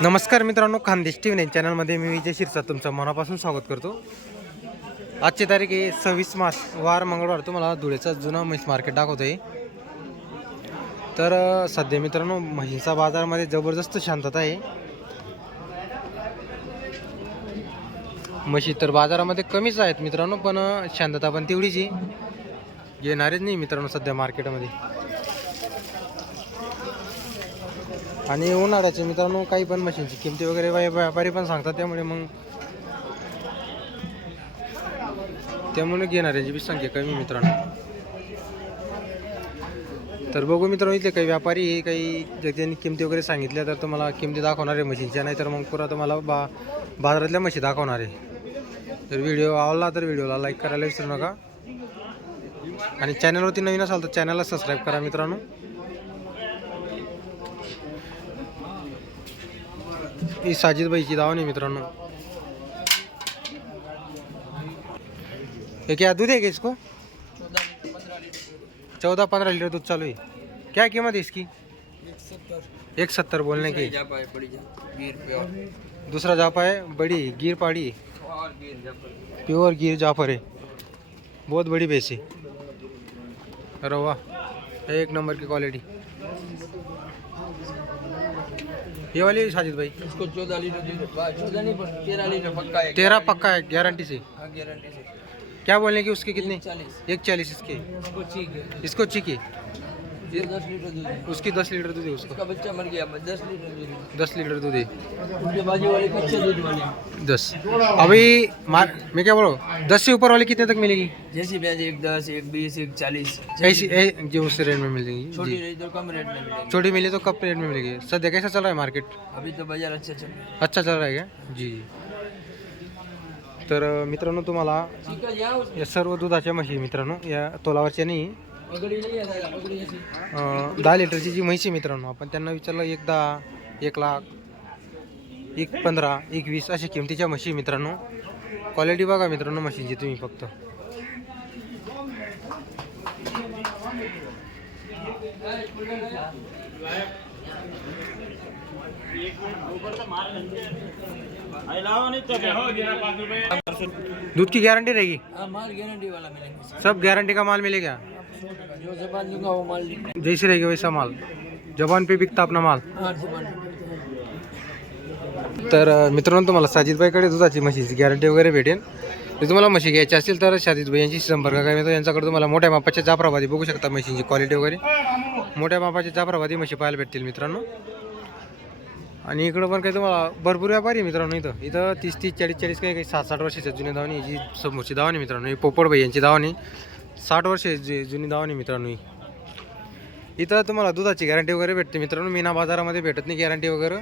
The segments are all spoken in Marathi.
नमस्कार मित्रांनो खानदेश टी व्ही नाईन चॅनलमध्ये मी विजय शिरचा तुमचं मनापासून स्वागत करतो. आजची तारीख आहे सव्वीस मार्च वार मंगळवार. तुम्हाला धुळेचा जुना म्हैस मार्केट दाखवतो आहे तर सध्या मित्रांनो म्हैसा बाजारामध्ये जबरदस्त शांतता आहे. म्हशी तर बाजारामध्ये कमीच आहेत मित्रांनो पण शांतता पण तेवढीच आहे. येणारेच नाही मित्रांनो सध्या मार्केटमध्ये. आणि उन्हाळ्याचे मित्रांनो काही पण मशीनची किमती वगैरे व्यापारी पण सांगतात त्यामुळे मग त्यामुळे घेणाऱ्याची बी संख्या कमी मित्रांनो. तर बघू मित्रांनो इथले काही व्यापारी हे काही ज्यांनी त्यांनी किमती वगैरे सांगितल्या तर तुम्हाला किमती दाखवणार आहे मशीनच्या नाही तर मग पुरा तुम्हाला बा बाजारातल्या मशी दाखवणार आहे. तर व्हिडिओ आवडला तर व्हिडिओला लाईक करायला विसरू नका. आणि चॅनलवरती नवीन असाल तर चॅनलला सबस्क्राईब करा मित्रांनो. साजिद बाईची दावण आहे मित्रांनो ये क्या दूध है इसको? चौदह पंद्रह लीटर दूध चालू है। क्या कीमत है इसकी? एक सत्तर बोलने की। दूसरा जापा है, बड़ी गिर पहाड़ी प्योर गिर जाफ़र है। बहुत बड़ी भैंस है। अरे वाह, एक नंबर की क्वालिटी। ये वाली है साजिद भाई। इसको चौदह लीटर चौदह नहीं तेरह लीटर पक्का है। तेरह पक्का है गारंटी से। हाँ गारंटी से। क्या बोलेंगे उसकी उसके कितने? एक चालीस। इसके। इसको चिकी? दस लीटर दूध उसकी दस लीटर दूध है उसको। बच्चा मर गया दस लीटर दूध दस लीटर दूध है। उनके बाजू वाले कच्चे दूध वाले दस। अभी मार मैं क्या बोलो दस से ऊपर वाली कितने तक मिलेगी? जैसी ब्याज एक दस एक बीस एक चालीस। ऐसी जो उस रेट में मिल जाएगी छोटी तो कम रेट में मिलेगी। छोटी मिली तो कब रेट में मिलेगी। सध्या कैसा चल रहा है मार्केट अभी तो बाजार अच्छा चल रहा है। अच्छा चल रहा है क्या? जी। जी तर मित्रांनो तुम्हाला या सर्व दुधाच्या म्हशी मित्रांनो या तोलावरच्या नाही अ, दहा लिटरची जी म्हशी मित्रांनो आपण त्यांना विचारलं एक दहा एक लाख एक पंधरा एक वीस अशा किमतीच्या म्हशी मित्रांनो. क्वालिटी बघा मित्रांनो म्हशींची तुम्ही फक्त. दूध की गारंटी रहेगी? हाँ माल गारंटी वाला मिलेगा। सब गारंटी का माल मिलेगा? जैसे रहेगा वैसा माल जबान पे बिकता अपना माल। तर मित्रांनो तुम्हाला साजिदबाईकडे दुधाची म्हशीची गॅरंटी वगैरे भेटेल. जर तुम्हाला म्हशी घ्यायची असेल तर साजिदबाई यांची संपर्क करायचा यांच्याकडे तुम्हाला मोठ्या मापाच्या जाफराबादी बघू शकता म्हशींची क्वालिटी वगैरे. मोठ्या मापाच्या जाफराबादी म्हशी पाहायला भेटतील मित्रांनो. आणि इकडं पण काही तुम्हाला भरपूर व्यापारी आहे मित्रांनो इथं. इथं तीस तीस चाळीस चाळीस काही काही सात साठ वर्षाच्या जुनी धावणी जी समोरची धावणी मित्रांनो. ही पोपटबाई यांची धावणी साठ वर्ष जी जुनी दावणी मित्रांनो ही. इथं तुम्हाला दुधाची गॅरंटी वगैरे भेटते मित्रांनो. मीना बाजारामध्ये भेटत नाही गॅरंटी वगैरे.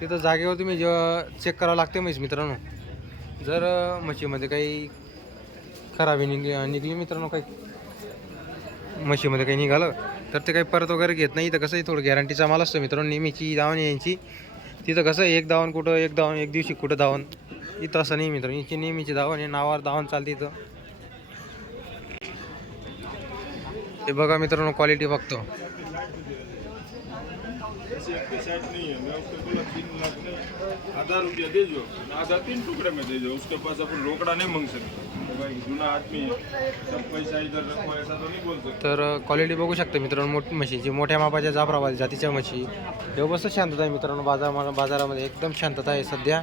तिथं जागेवर तुम्ही जेव्हा चेक करावं लागते म्हैस मित्रांनो. जर म्हशीमध्ये काही खराबी निघली निघली मित्रांनो काही. म्हशीमध्ये काही निघालं तर ते काही परत वगैरे घेत नाही. इथं कसं आहे थोडं गॅरंटीचा माल असतो मित्रांनो. नेहमीची दावण यांची. तिथं कसं एक धावण कुठं एक धावण एक दिवशी कुठं धावण इथं असं नाही मित्रांनो. यांची नेहमीची दावण आहे. नावावर धावण चालते इथं. हे बघा मित्रांनो क्वालिटी बघतो. हजार रुपया दे जो आधा तीन टुकड़े में दे जो उसके पास अपन रोकड़ा नहीं मांग सकते तो भाई जूना आदमी है सब पैसा इधर रखो ऐसा तो नहीं बोल सकते तर क्वालिटी बघू शकता मित्रांनो मोठी म्हशीची मोठ्या मापाच्या जाफराबादी जातीच्या म्हशी. व्यवस्थित शांतता आहे मित्रांनो बाजार बाजारामध्ये एकदम शांतता आहे सध्या.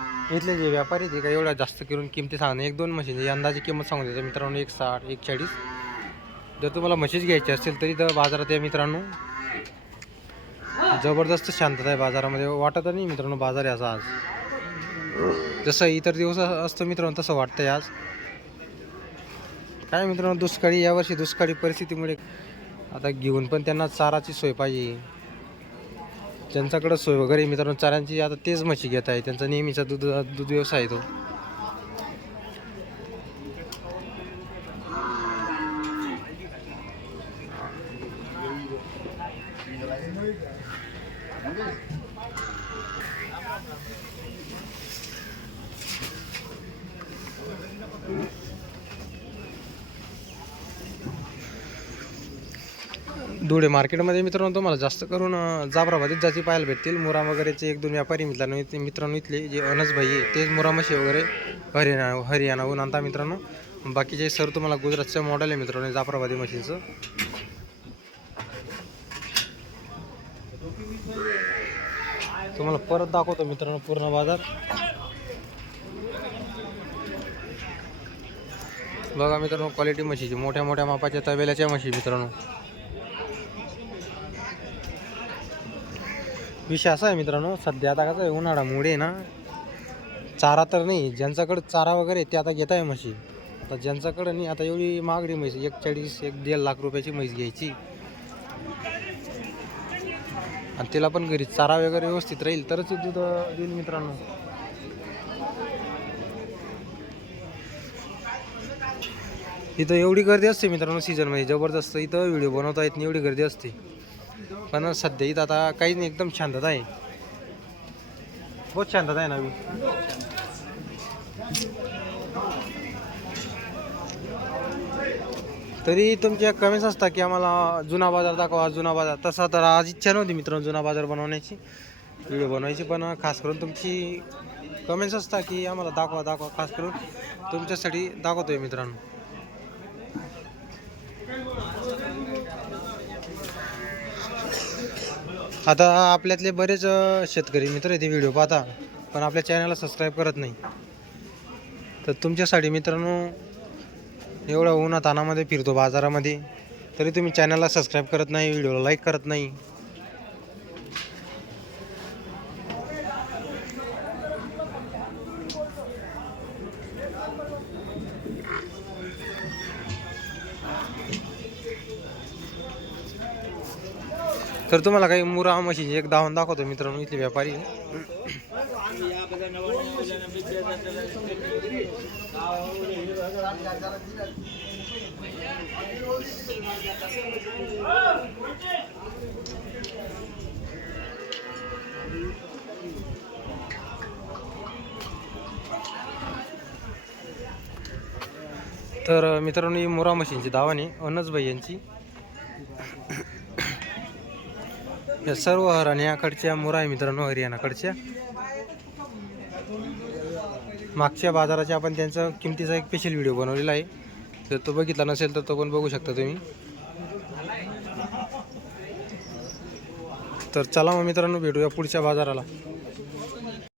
इथले जे व्यापारी ते काय एवढ्या जास्त करून किमती सांगणे एक दोन म्हशींची अंदाजे किंमत सांगून देतो. मित्रांनो एक साठ एक चाळीस. जर तुम्हाला म्हशीच घ्यायची असेल तरी तर बाजारात या मित्रांनो. जबरदस्त शांतता आहे बाजारामध्ये. वाटत नाही मित्रांनो बाजार आहे असा आज. जसं इतर दिवस असतं मित्रांनो तसं वाटतंय आज. काय मित्रांनो दुष्काळी यावर्षी दुष्काळी परिस्थितीमुळे आता घेऊन पण त्यांना चाराची सोय पाहिजे. ज्यांच्याकडं सोय वगैरे मित्रांनो चाऱ्यांची आता तेच म्हशी घेत आहे. त्यांचा नेहमीचा दूध दूध व्यवसाय आहे तो. धुळे मार्केटमध्ये मित्रांनो तुम्हाला जास्त करून जाबराबादीत जाती पाहायला भेटतील. मुरा वगैरेचे एक दोन व्यापारी मित्रांनो इथे मित्रांनो इथले जे अनस भाई आहे तेच मुरा म्हशी वगैरे हरियाणा हरियाणाहून आणता मित्रांनो. बाकीचे सर तुम्हाला गुजरातचं मॉडेल आहे मित्रांनो जाफराबादी मशीनचं तुम्हाला परत दाखवतो मित्रांनो पूर्ण बाजार. बघा मित्रांनो क्वालिटी म्हशीची मोठ्या मोठ्या मापाच्या तबेल्याच्या म्हशी मित्रांनो. विषय असा आहे मित्रांनो सध्या आता कसं आहे उन्हाळ्यामुळे आहे ना चारा तर नाही ज्यांच्याकडे चारा वगैरे आहे, ते आता घेत आहे म्हशी. आता ज्यांच्याकडं नाही आता एवढी महागडी म्हैस एक चाळीस एक दीड लाख रुपयाची म्हैस घ्यायची. आणि तिला पण घरी चारा वगैरे व्यवस्थित राहील तरच दूध देईल मित्रांनो. इथं एवढी गर्दी असते मित्रांनो सीझनमध्ये जबरदस्त. इथं व्हिडिओ बनवता येत नाही एवढी गर्दी असते. पण सध्या इथं आता काहीच नाही एकदम शांतता आहे. बहुत शांतता आहे ना तरी तुमच्या कमेंट्स असतात की आम्हाला जुना बाजार दाखवा जुना बाजार. तसा तर आज इच्छा नव्हती मित्रांनो जुना बाजार बनवण्याची व्हिडिओ बनवायची पण खास करून तुमची कमेंट्स असतात की आम्हाला दाखवा दाखवा खास करून तुमच्यासाठी दाखवतोय मित्रांनो. आता आपल्यातले बरेच शेतकरी मित्र ते व्हिडिओ पाहता पण आपल्या चॅनलला सबस्क्राईब करत नाही. तर तुमच्यासाठी मित्रांनो एवढा उन्हात तानामध्ये फिरतो बाजारामध्ये तरी तुम्ही चॅनलला सबस्क्राईब करत नाही व्हिडिओला लाईक करत नाही. तर तुम्हाला काही मुरा म्हशीची एक दावण दाखवतो मित्रांनो इथले व्यापारी. तर मित्रांनो ही मुरा मशीनची धावाने अनज भाई यांची. या सर्व हरियाणाकडच्या मुरा आहे मित्रांनो हरियाणाकडच्या. मागच्या बाजाराच्या आपण त्यांचा किमतीचा एक स्पेशल व्हिडिओ बनवलेला आहे. तर तो बघितला नसेल तर तो पण बघू शकता तुम्ही. तर चला मग मित्रांनो भेटूया पुढच्या बाजाराला.